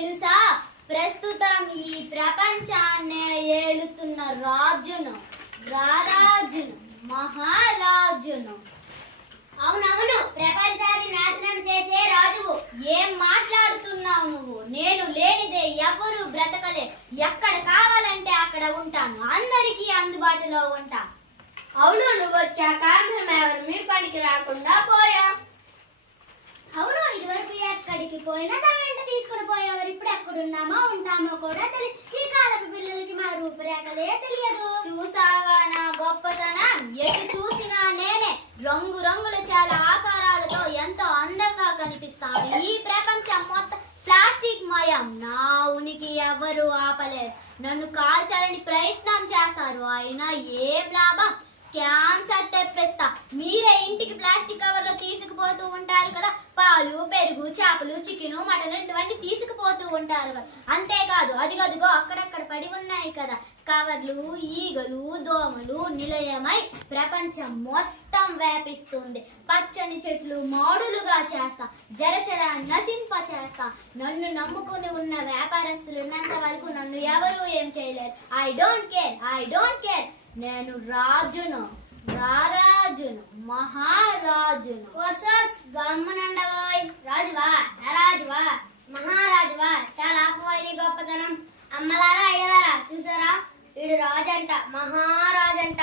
తెలుసా? ప్రస్తుతం ఈ ప్రపంచాన్ని ఏలుతున్న రాజును, రారాజును, మహారాజును. అవునవును, ప్రపంచాన్ని నాశనం చేసే రాజువు. ఏం మాట్లాడుతున్నావు నువ్వు? నేను లేనిదే ఎవరు బ్రతకలే. ఎక్కడ కావాలంటే అక్కడ ఉంటాను, అందరికీ అందుబాటులో ఉంటా. అవును, నువ్వు వచ్చాక మేమెవరు మీ పనికి రాకుండా పోయాం. అవును, ఇదివరకు ఎక్కడికి పోయినా తన వెంట తీసుకుని పోయేవారు. ఇప్పుడు ఎక్కడున్నామో ఉంటామో కూడా తెలియదు. ఈ కాలపు పిల్లలకి మా రూపురేఖలే తెలియదు. చూసావా నా గొప్పతనం? ఎటు చూసినా నేనే. రంగు రంగుల చాలా ఆకారాలతో ఎంతో అందంగా కనిపిస్తాను. ఈ ప్రపంచం మొత్తం ప్లాస్టిక్ మయం. నా ఉనికి ఎవరు ఆపలేరు. నన్ను కాల్చాలని ప్రయత్నం చేస్తారు, అయినా ఏం లాభం? క్యాన్సర్ తెప్పిస్తా. మీరే ఇంటికి ప్లాస్టిక్ కవర్లో తీసుకుపోతూ ఉంటారు కదా, పాలు, పెరుగు, చేపలు, చికెన్, మటన్ ఇవన్నీ తీసుకుపోతూ ఉంటారు కదా. అంతేకాదు, అదిగదిగో అక్కడక్కడ పడి ఉన్నాయి కదా కవర్లు, ఈగలు, దోమలు నిలయమై ప్రపంచం మొత్తం వ్యాపిస్తుంది. పచ్చని చెట్లు మాడులుగా చేస్తా, జరచర నశింప చేస్తా. నన్ను నమ్ముకుని ఉన్న వ్యాపారస్తులు ఉన్నంత వరకు నన్ను ఎవరూ ఏం చేయలేరు. I don't care, I don't care. నేను రాజును, రారాజును, మహారాజును. గమ్మునుండబోయ్. రాజువా, రాజువా, మహారాజువా, చాలా ఆపువాడి గొప్పతనం. అమ్మలారా, అయ్యలారా, చూసారా? వీడు రాజంట, మహారాజంట.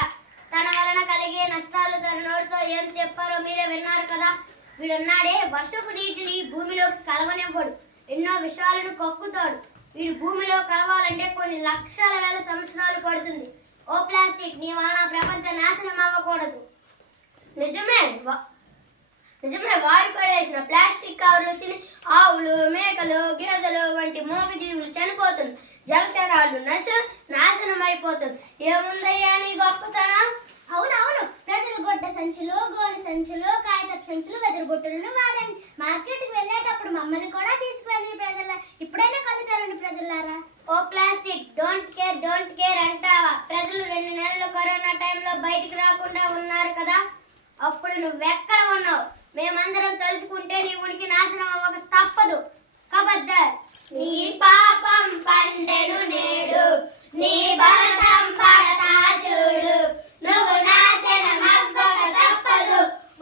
తన వలన కలిగే నష్టాలు తన నోటితో ఏం చెప్పారో మీరే విన్నారు కదా. వీడున్నాడే, వర్షపు నీటిని భూమిలోకి కలవనివ్వడు, ఎన్నో విషయాలను కక్కుతాడు. వీడు భూమిలో కలవాలంటే కొన్ని లక్షల వేల సంవత్సరాలు పడుతుంది. ఓ ప్లాస్టిక్, నీ వలన ప్రపంచ నాశనం అవ్వకూడదు. నిజమే, వాడి పడేసిన ప్లాస్టిక్ కవర్లు తిని ఆవులు, మేకలు, గేదెలు వంటి మూగజీవులు చనిపోతుంది. జలచరాలు నాశనం అయిపోతుంది. ఏముందయ్యా నీ గొప్పతనం? అవునవును, ప్రజలు గొడ్డ సంచులు, గోనె సంచులు, కాగితపు సంచులు, వెదురు బుట్టలను వాడండి. మార్కెట్కి వెళ్ళేటప్పుడు మమ్మల్ని కూడా తీసుకువెళ్ళండి ప్రజల. ఇప్పుడైనా కళ్ళు తెరండి ప్రజలారా. ఓ ప్లాస్టిక్, డోంట్ కేర్ అంటావా? ప్రజలు 2 నెలలు కరోనా టైంలో బయటికి రాకుండా ఉన్నారు కదా, అప్పుడు నువ్వెక్కడ ఉన్నావు? మేమందరం తలుచుకుంటే నీ ఉనికి నాశనం అవ్వక తప్పదు. కబద్దర్. నీ పాపం పండెను నేడు, నీ బలతం పడతా చూడు, నువ్వు నాశనం అవ్వక తప్పదు.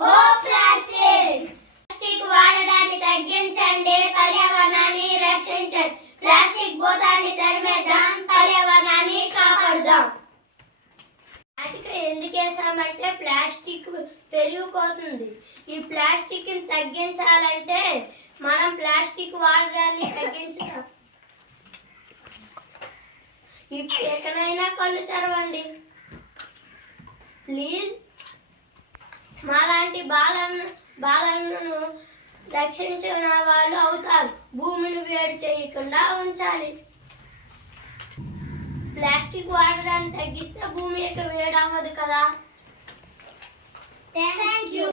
ఓ ప్లాస్టిక్, ప్లాస్టిక్ వాడడాన్ని తగ్గించండి, పర్యావరణాన్ని రక్షించండి. ప్లాస్టిక్ భూతాన్ని తరిమేద్దాం, పర్యావరణాన్ని కాపాడుదాం. వాటికి ఎందుకు వేసామంటే ప్లాస్టిక్ పెరిగిపోతుంది. ఈ ప్లాస్టిక్ ని తగ్గించాలంటే మనం ప్లాస్టిక్ వాడడాన్ని తగ్గించాం. ఎక్కడైనా కళ్ళు తెరవండి ప్లీజ్. మాలాంటి బాలను రక్షించిన వాళ్ళు అవుతారు. భూమిని వేడి చేయకుండా ఉంచాలి. ప్లాస్టిక్ వాడడాన్ని తగ్గిస్తే భూమి యొక్క వేడి అవ్వదు కదా. Thank you.